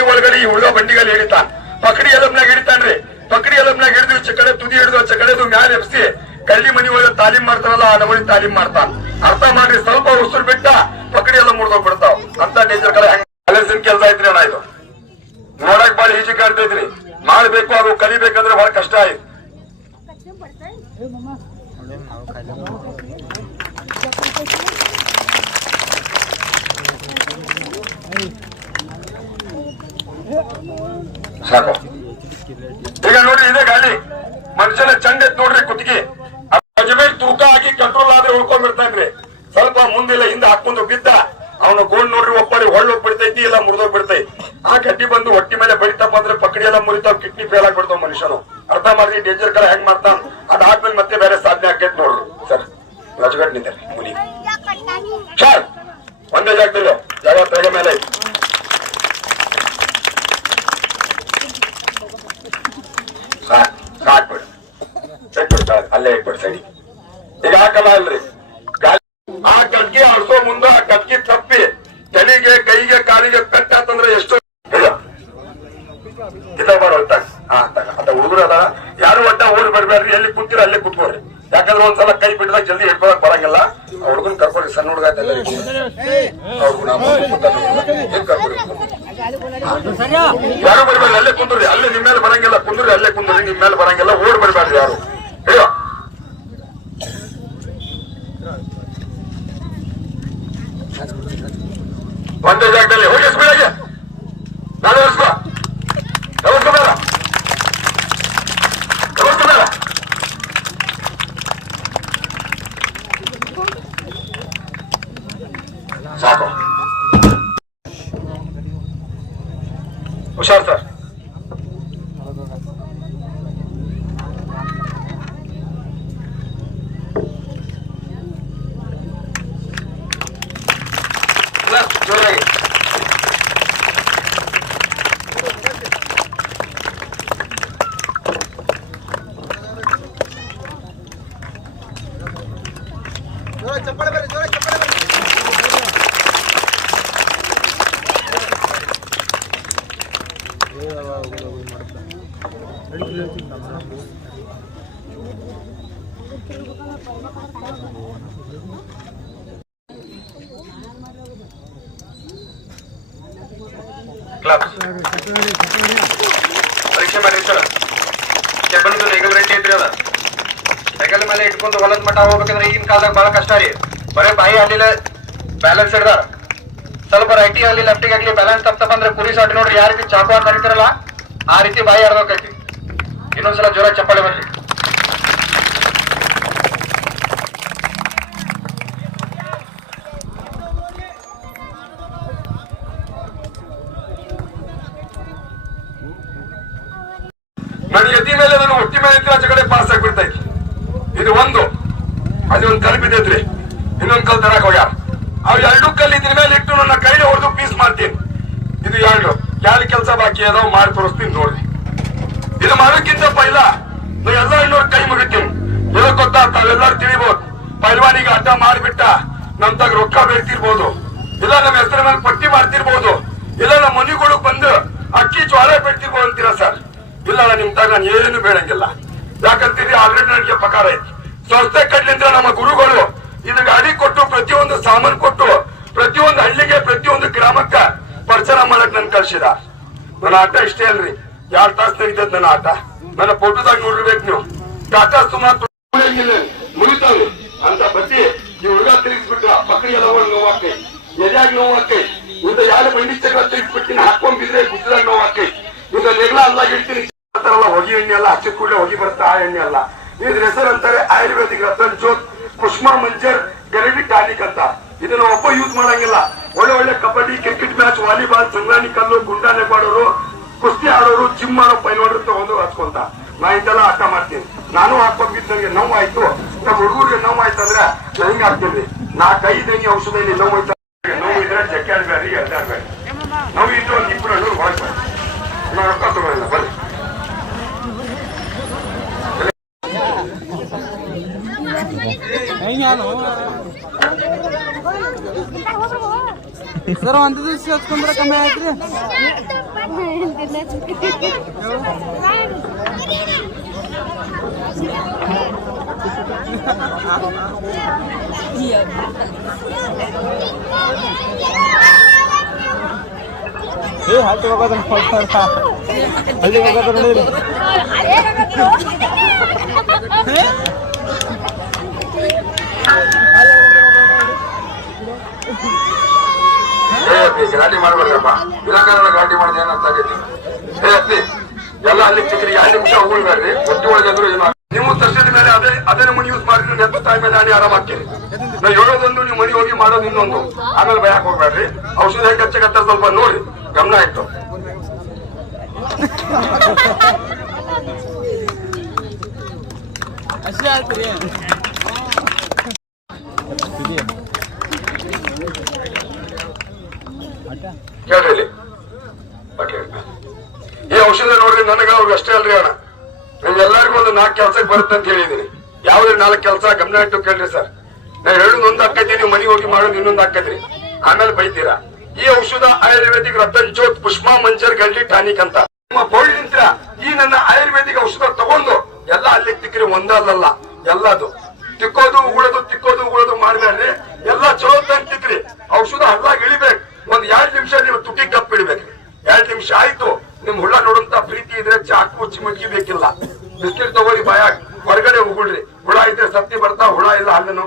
ಪಟ್ಟಿ ಒಳಗಡೆ ಈ ಹುಡುಗ ಬಂಡಿಗಲ್ಲಿ ಹಿಡಿತಾನ. ಪಕಡಿ ಎಲಬ್ನಾಗ ಹಿಡಿತಾನ್ರಿ. ಪಕಡಿ ಎಲಬ್ನಾಗ ಹಿಡಿದು ಈಚೆ ಕಡೆ ತುದಿ ಹಿಡಿದು ಆಚೆ ಕಡೆದು ಮ್ಯಾಲ ಎಬ್ಸಿ ಕಳ್ಳಿ ಮನಿ ಒಳಗೆ ತಾಲೀಮ್ ಮಾಡ್ತಾರಲ್ಲ ಆ ನಮೂನಿ ತಾಲೀಮ್ ಮಾಡ್ತಾನ. ಅರ್ಥ ಮಾಡ್ರಿ, ಸ್ವಲ್ಪ ಉಸುರು ಬಿಟ್ಟ ಪಕಡಿ ಎಲ್ಲ ಮುರಿದೋಗ್ ಬಿಡ್ತಾವ. ಅಂತ ಡೇಂಜರ್ ಕಡೆ ಬ್ಯಾಲೆನ್ಸಿಂಗ್ ಕೆಲಸ ಐತ್ರಿ ಅಣ್ಣ. ಇದು ನೋಡಕ್ ಬಾಳ ಈಜಿ ಕಾಣ್ತೈತ್ರಿ. ಮಾಡ್ಬೇಕು, ಅದು ಕಲಿಬೇಕಂದ್ರೆ ಬಹಳ ಕಷ್ಟ ಆಯ್ತು. ಸಾಕು. ಈಗ ನೋಡ್ರಿ, ಇದೇ ಗಾಳಿ ಮನುಷ್ಯನ ಚಂದ ಐತ್ ನೋಡ್ರಿ. ಕುತ್ತಿಗೆ ಅಜಮೇಲ್ ತೂಕ ಆಗಿ ಕಂಟ್ರೋಲ್ ಆದ್ರೆ ಉಳ್ಕೊಂಡ್ಬಿಡ್ತಾನ್ರಿ. ಸ್ವಲ್ಪ ಮುಂದಿಲ್ಲ ಹಿಂದೆ ಹಾಕೊಂಡು ಬಿದ್ದ ಅವನು ಗೋಲ್ಡ್ ನೋಡ್ರಿ ಒಪ್ಪರಿ ಹೊಳ್ಳೋಗ್ ಬಿಡ್ತೈತಿ, ಇಲ್ಲ ಮುರಿದೋಗ್ ಬಿಡ್ತೈತಿ. ಆ ಕಡ್ಡಿ ಬಂದು ಹೊಟ್ಟಿ ಮೇಲೆ ಬಡಿತಪ್ಪ ಅಂದ್ರೆ ಪಕಡಿ ಎಲ್ಲ ಮುರಿತಾವ್, ಕಿಡ್ನಿ ಫೇಲ್ ಆಗ್ಬಿಡ್ತಾವ ಮನುಷ್ಯನು. ಅರ್ಥ ಮಾಡ್ರಿ ಡೇಂಜರ್ ಕರ ಹೆಂಗ್ ಮಾಡ್ತಾನ. ಅದಾದ್ಮೇಲೆ ಮತ್ತೆ ಬೇರೆ ಸಾಧನೆ ಆಕೈತಿ ನೋಡ್ರಿ. ಸರ್ ರಜಗಡ್ ನಿಂತಾರೆ ಮುನಿ ಸರ್ ಒಂದೇ ಜಾಗದಲ್ಲಿ ಜಾಗ ತೆಗ ಮೇಲೆ ಸಾಕ್ಬಿಡಿ, ಇಟ್ಬಿಡ್ತಾರೆ ಅಲ್ಲೇ ಇಟ್ಬಿಡಿ ಸರಿ. ಈಗ ಹಾಕಲ್ಲ ಅಲ್ರಿ ಆ ಕಟ್ಗೆ ಆಡ್ಸೋ ಮುಂದೆ ಆ ಕಟ್ಗೆ ತಪ್ಪಿ ತಲೆಗೆ ಕೈಗೆ ಕಾಲಿಗೆ ಪೆಟ್ಟಾತಂದ್ರೆ ಎಷ್ಟು ಅದ ಹುಡುಗರು ಅದ. ಯಾರು ಒಟ್ಟ ಓಡಿ ಬರ್ಬೇಡ್ರಿ, ಎಲ್ಲಿ ಕೂತಿರ ಅಲ್ಲೇ ಕೂತ್ಕೋರಿ. ಯಾಕಂದ್ರೆ ಒಂದ್ಸಲ ಕೈ ಬಿಟ್ಟಿದಾಗ ಜಲ್ದಿ ಹಿಡ್ಕೊಳಕ್ ಬರಂಗಿಲ್ಲ. ಹುಡುಗನ್ ಕರ್ಕೊಡಿ, ಸಣ್ಣ ಹುಡುಗ ಆಯ್ತಲ್ಲ ಯಾರು ಬರ್ಬೇಡ್ರಿ, ಅಲ್ಲೇ ಕುಂದ್ರಿ. ಅಲ್ಲೇ ನಿಮ್ ಮೇಲೆ ಬರಂಗಿಲ್ಲ, ಕುಂದ್ರಿ ಅಲ್ಲೇ ಕುಂದ್ರಿ. ನಿಮ್ ಮೇಲೆ ಬರಂಗಿಲ್ಲ, ಓಡ್ ಬರ್ಬೇಡ್ರಿ ಯಾರು. ಹೇಳೋ ಒಂದೇ ಜಾಗದಲ್ಲಿ ಹೋಗಿ ಎಸ್ಬಿಡಾಗೆ ನಾಳೆ ವರ್ಷ ನಮಸ್ಕಾರ ನಮಸ್ಕಾರ. ಸಾಕು, ಹುಷಾರ್ ಸರ್. ಜೋರಾಗಿ ಚಪ್ಪಳೆ ಬರ್ರಿ, ಜೋರಾಗಿ ಚಪ್ಪಳೆ ಬರ್ರಿ. ಪರೀಕ್ಷೆ ಮಾಡ್ರಿ ಸರ್. ಕೆಬ್ಬಣಿದು ಲೆಗಲ್ ರೇಟ್ ಐತ್ರಿ. ಅದ ಸೈಕಲ್ ಮೇಲೆ ಇಟ್ಕೊಂಡು ಹೊಲದ ಮಠ ಹೋಗ್ಬೇಕಂದ್ರೆ ಈಗಿನ ಕಾಲದಾಗ ಬಹಳ ಕಷ್ಟ ರೀ. ಬರೀ ಬಾಯಿ ಆಗ್ಲಿಲ್ಲ ಬ್ಯಾಲೆನ್ಸ್ ಹಿಡ್ದ, ಸ್ವಲ್ಪ ರೈಟಿಗೆ ಆಗ್ಲಿ ಲೆಫ್ಟಿಗೆ ಆಗ್ಲಿ ಬ್ಯಾಲೆನ್ಸ್ ತಪ್ಪ ಅಂದ್ರೆ ಪೊಲೀಸ್ ಆಟ ನೋಡ್ರಿ ಯಾವ ರೀತಿ ಚಾಕು ಅಂತ ಕರಿತಾರಲ್ಲ ಆ ರೀತಿ ಬಾಯಿ ಆಡ್ಬೇಕೈತಿ. ಇನ್ನೊಂದ್ಸಲ ಜೋರ ಚಪ್ಪಾಳೆ ಬರ್ರಿ. ನನ್ನ ಎದ್ದಿ ಮೇಲೆ ನಾನು ಹೊಟ್ಟಿ ಮೇಲೆ ಆಚೆ ಕಡೆ ಪಾಸ್ ಆಗ್ಬಿಡ್ತೈತಿ. ಇದು ಒಂದು, ಅಲ್ಲಿ ಒಂದು ಕಲ್ ಬಿದ್ದೈತ್ರಿ, ಇನ್ನೊಂದ್ ಕಲ್ ತರಕ್ ಹೋಗ್ಯಾರ. ಅವ್ ಎರಡು ಕಲ್ ಇದ್ರ ಮೇಲೆ ಇಟ್ಟು ನನ್ನ ಕೈಲಿ ಹೊಡೆದು ಪೀಸ್ ಮಾಡ್ತೀನಿ. ಇದು ಎರಡು ಯಾರ ಕೆಲಸ ಬಾಕಿ ಅದಾವ್ ಮಾಡಿ ತೋರಿಸ್ತೀನಿ ನೋಡ್ರಿ. ಇದು ಮಾಡೋಕ್ಕಿಂತ ಪೈಲ ನಾ ಎಲ್ಲ ಇನ್ನೊಂದು ಕೈ ಮುಗಿತೀನಿ. ಎಲ್ಲ ಗೊತ್ತಾ, ತಾವೆಲ್ಲರೂ ತಿಳಿಬಹುದು. ಪೈಲ್ವಾನಿಗೆ ಅಡ್ಡ ಮಾಡಿಬಿಟ್ಟ ನಮ್ ತಾಗ ರೊಕ್ಕ ಬೇಡ್ತಿರ್ಬೋದು, ಇಲ್ಲ ನಮ್ಮ ಹೆಸರ ಮೇಲೆ ಪಟ್ಟಿ ಮಾಡ್ತಿರ್ಬೋದು, ಇಲ್ಲ ನಮ್ಮ ಮನಿಗಳು ಬಂದು ಅಕ್ಕಿ ಜ್ವಾಳ ಬಿಡ್ತಿರ್ಬೋದು ಅಂತೀರಾ ಸರ್. ಇಲ್ಲ ನಿಮ್ ತಾಗ ನಾನು ಏನು ಬೇಡಂಗಿಲ್ಲ. ಯಾಕಂತೀರಿ, ಆಲ್ರೆಡಿ ನನಗೆ ಪಗಾರ ಐತಿ. ಸಂಸ್ಥೆ ಕಡ್ಲಿಂದ ನಮ್ಮ ಗುರುಗಳು ಇದು ಗಾಡಿ ಕೊಟ್ಟು ಪ್ರತಿಯೊಂದು ಸಾಮಾನು ಕೊಟ್ಟು ಪ್ರತಿಯೊಂದು ಹಳ್ಳಿಗೆ ಪ್ರತಿಯೊಂದು ಗ್ರಾಮಕ್ಕ ಪರಿಚಯ ಮಾಡಕ್ ನನ್ ಕಳ್ಸಿದ. ನನ್ನ ಆಟ ಇಷ್ಟೇ ಅಲ್ರಿ, 2 ತಾಸು ನಡೀತದ ನನ್ನ ಆಟ. ನನ್ನ ಫೋಟೋದಾಗ ನೋಡಿರ್ಬೇಕು ನೀವು. ಟಾಟಾ ಸುಮಾರು ಮುಗಿತಾವ್ರಿ ಅಂತ ಬತ್ತಿ ಈ ಹುಡುಗ ತಿರುಗಿಸ್ಬಿಟ್ರ ಮಕ್ಕಳಿಗೆ ಎಲ್ಲ ನೋವು ಹಾಕೈ, ಎದ್ಯಾಗ ನೋವು ಹಾಕೈ. ಇಂತ ಯಾರು ಬಂಡಿ ಚಕ್ರ ತಿರುಗಿಸ್ಬಿಟ್ಟಿನ ಹಾಕೊಂಡ್ಬಿದ್ರೆ ಗುಜ್ಜದಾಗ ನೋವು ಹಾಕೈ. ಇಂತ ನೆಗ್ಲ ಅಲ್ಲ ಇಡ್ತೀನಿ ಅಂತಾರಲ್ಲ, ಹೊಗೆ ಎಣ್ಣೆ ಅಲ್ಲ, ಹಚ್ಚಿದ ಕೂಡಲೇ ಹೊಗೆ ಬರುತ್ತೆ ಆ ಎಣ್ಣೆ ಅಲ್ಲ. ಇದ್ರ ಹೆಸರು ಅಂತಾರೆ ಆಯುರ್ವೇದಿಕ್ ರತನ್ ಜೋತ್ ಕುಷ್ಮಾ ಮಂಜರ್ ಗರಡಿ ಟಾನಿಕ್ ಅಂತ. ಇದನ್ನ ಒಬ್ಬ ಯೂಸ್ ಮಾಡಂಗಿಲ್ಲ. ಒಳ್ಳೆ ಒಳ್ಳೆ ಕಬಡ್ಡಿ, ಕ್ರಿಕೆಟ್ ಮ್ಯಾಚ್, ವಾಲಿಬಾಲ್, ಸಂಗ್ರಾಣಿ ಕಲ್ಲು, ಗುಂಡಾನೆ ಮಾಡೋರು, ಕುಸ್ತಿ ಆಡೋರು, ಜಿಮ್ ಮಾಡೋ ಪೈಲ್ವಾನರು ತಗೊಂಡು ಹಚ್ಕೊಂತ ನಾ ಇದೆಲ್ಲ ಆಟ ಮಾಡ್ತೀನಿ. ನಾನು ಹಾಕೋಗಿದ್ದು ನನಗೆ ನೋವು ಆಯ್ತು, ನಮ್ಮ ಹುಡುಗರಿಗೆ ನೋವು ಆಯ್ತಂದ್ರೆ ಹೆಂಗ್ ಹಾಕ್ತೀನಿ. 4-5 ಔಷಧಿಯಲ್ಲಿ ನೋವು ಆಯ್ತು. ನೋವು ಇದ್ರೆ ಜಕ್ಕೆ ಆಡ್ಬೇಡ್ರಿ, ಎದ್ದಾಡ್ಬೇಡಿ. ನೋವು ಇದ್ರೆ ಒಂದು 2 ಹಣ್ಣು ಹೊರಡ್ಬೇಡಿ. ನಾನು ರೊಕ್ಕ ತಗೊಳ್ಳಿಲ್ಲ ಬರ್ರಿ. ಸರ್ ಒಂದು ದಿವಸ ಹಚ್ಕೊಂಡ್ರೆ ಕಮ್ಮಿ ಆಯ್ತ್ರಿ. ಹಾಕಿ ಹೋಗೋದನ್ನ ಹಳ್ಳಿ ಹೋಗೋದ್ರ ನೋಡಿ ಗಾಡಿ ಮಾಡ್ಬೇಡ್ರಪ್ಪ ವಿನಾಕಾರಣ ಗಾಡಿ ಮಾಡಿದೆ ಏನಂತ ಆಗೈತಿ ಎಲ್ಲ ಅಲ್ಲಿ ಚಿಕ್ಕರಿಗೆ 2 ನಿಮಿಷ ಹೋಗ್ಬೇಡ್ರಿ ಒಟ್ಟಿ ಒಳಗಂದ್ರು ಏನು ನಿಮ್ಮ ತರ್ಸಿದ ಮೇಲೆ ಅದೇ ಮನಿ ಯೂಸ್ ಮಾಡಿದ್ರೆ ನೆತ್ತ ತಾಯಿ ಮೇಲೆ ನಾನೇ ಆರಾಮ ಹಾಕ್ತೀನಿ ನಾವು ಹೇಳೋದೊಂದು ನೀವು ಮನಿ ಹೋಗಿ ಮಾಡೋದು ಇನ್ನೊಂದು ಆಮೇಲೆ ಭಯಕ್ಕೆ ಹೋಗ್ಬೇಡ್ರಿ ಔಷಧ ಹೆಂಗ್ ಹಚ್ಚಕತ್ತ ಸ್ವಲ್ಪ ನೋಡಿ ಗಮನ ಇಟ್ಟು ಕೇಳ್ರಿ ಈ ಔಷಧ ನೋಡ್ರಿ ನನಗ ಅವ್ರಿಗೆ ಅಷ್ಟೇ ಅಲ್ರಿ ಅಣ್ಣ ನಿಮ್ಗೆಲ್ಲರಿಗೂ ಒಂದು 4 ಕೆಲ್ಸಕ್ಕೆ ಬರುತ್ತೆ ಅಂತ ಹೇಳಿದೀನಿ ಯಾವ್ದು 4 ಕೆಲಸ ಗಮನ ಇಟ್ಟು ಕೇಳ್ರಿ ಸರ್ ನಾ ಹೇಳುದು ಒಂದು ಆಕೈತಿ ನೀವು ಮನಿ ಹೋಗಿ ಮಾಡೋದು ಇನ್ನೊಂದು ಆಕೈತ್ರಿ ಆಮೇಲೆ ಬೈತೀರಾ ಈ ಔಷಧ ಆಯುರ್ವೇದಿಕ್ ರತನ್ ಜೋತ್ ಪುಷ್ಪಾ ಮಂಜರ್ ಗಲ್ಡಿ ಟಾನಿಕ್ ಅಂತ ನಿಮ್ಮ ಬೋಲ್ಡ್ ನಿಂತ್ರ ಈ ನನ್ನ ಆಯುರ್ವೇದಿಕ್ ಔಷಧ ತಗೊಂಡು ಎಲ್ಲ ಅಲ್ಲಿ ತಿಕ್ಕ್ರಿ ಒಂದಲ್ಲ ಎಲ್ಲದು ತಿಕ್ಕೋದು ಉಗುಳೋದು ಮಾಡಿದ್ರೆ ಎಲ್ಲ ಚಲೋ ತಿಕ್ಕ್ರಿ ಔಷಧ ಹಲ್ಲಾಗಿ ಇಳಿಬೇಕು ಒಂದ್ 2 ನಿಮಿಷ ನೀವು ತುಟಿ ಕಪ್ ಇಡ್ಬೇಕ್ರಿ 2 ನಿಮಿಷ ಆಯ್ತು ನಿಮ್ ಹುಳ ನೋಡುವಂತ ಪ್ರೀತಿ ಇದ್ರೆ ಚಾಕು ಚಿಮಟ್ಗಿ ಬೇಕಿಲ್ಲ ಬಿಸ್ಕಿಟ್ ತಗೋರಿ ಬಾಯಾಗ ಹೊರಗಡೆ ಉಗುಳ್ರಿ ಹುಳ ಇದ್ರೆ ಸತ್ತಿ ಬರ್ತಾ ಹುಳ ಇಲ್ಲ ಹಣ್ಣು